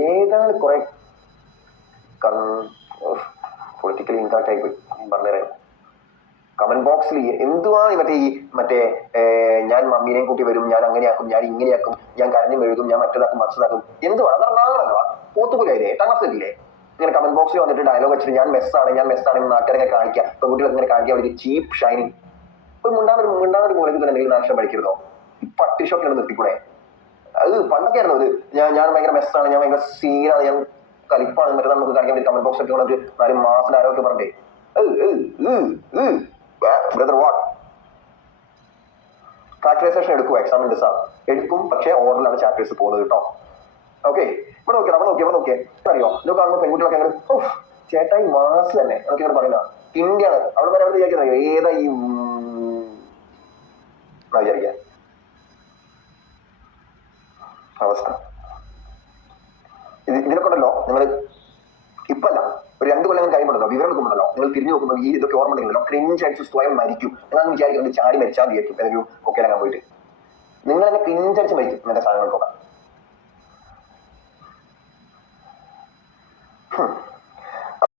ഏതാണ് കുറെ politically incorrect ആയി പോയി പറഞ്ഞുതരാം. കമന്റ് ബോക്സിൽ എന്തുവാ മറ്റേ ഞാൻ മമ്മീനെയും കൂട്ടി വരും, ഞാൻ അങ്ങനെയാക്കും, ഞാൻ ഇങ്ങനെയാക്കും, ഞാൻ കരഞ്ഞു മെഴുകും, ഞാൻ മറ്റേതാക്കും മറിച്ചതാക്കും, എന്തുവാണ് അതെന്നാണല്ലോ പോത്തുപോലെയല്ലേ 8ാം ക്ലാസ്സിലില്ലേ ഇങ്ങനെ കമന്റ് ബോക്സിൽ വന്നിട്ട് ഡയലോഗ് വെച്ചിട്ട് ഞാൻ മെസ്സാണെന്ന് നാട്ടുകാരെ കാണിക്കുക, പെൺകുട്ടികൾ ഇങ്ങനെ കാണിക്കാൻ വേണ്ടി ചീപ്പ് ഷൈനിങ്. ഇപ്പൊ മിണ്ടാതൊരു മൂലത്തിൽ തന്നെ എന്തെങ്കിലും നാശം പഠിക്കരുതോ? ഈ പട്ടി ഷോക്കിലാണ് നിർത്തിക്കൂടെ? അത് പണ്ടൊക്കെ ആയിരുന്നു അത് ഞാൻ ഭയങ്കര മെസ്സാണ്, ഞാൻ ഭയങ്കര സീനാണ്, ഞാൻ കലിപ്പാണ്, മറ്റേ നമുക്ക് കാണിക്കാൻ വേണ്ടി കമന്റ് ബോക്സ് ഒക്കെ വന്നിട്ട് 4 മാസം ആരോഗ്യം പറഞ്ഞേ ബ്രദർ വാട്ട് ഫാക്ടറൈസേഷൻ എടുക്കും, എക്സാമിന്റെ സാർ എടുക്കും, പക്ഷേ ഓർഡറിലാണ് ചാപ്റ്റേഴ്സ് പോകുന്നത് കേട്ടോ. ഓക്കെ, ഇവിടെ നോക്കിയേ അറിയോ, ഇത് കാണുമ്പോൾ പെൺകുട്ടികളൊക്കെ അങ്ങനെ ചേട്ടായി മാസ് തന്നെ നമുക്ക് ഇങ്ങനെ പറയുന്ന ഇന്ത്യയാണ് അവിടെ വരെ അവിടെ വിചാരിക്കുന്നത് ഏതാ ഈ വിചാരിക്കാൻ അവസ്ഥ. ഇതിനൊക്കെ ഉണ്ടല്ലോ നിങ്ങൾ ഇപ്പല്ല ഒരു 2 കൊല്ലം കഴിയുമ്പോഴല്ലോ വിവരം എടുക്കുമ്പോഴല്ലോ നിങ്ങൾ തിരിഞ്ഞു നോക്കുമ്പോൾ ഈ ഇതൊക്കെ ഓർമ്മ ഉണ്ടെങ്കിലോ ക്രിഞ്ച് അടിച്ച് സ്വയം മരിക്കും എന്നാണ് വിചാരിക്കുന്നത്. ചാടി മരിച്ചാൽ വിചാരിക്കും ഏതെങ്കിലും കൊക്കയിലൊക്കെ പോയിട്ട് നിങ്ങൾ തന്നെ ക്രിഞ്ച് അടിച്ച് മരിക്കും ഇങ്ങനത്തെ സാധനങ്ങൾക്കൊക്കെ.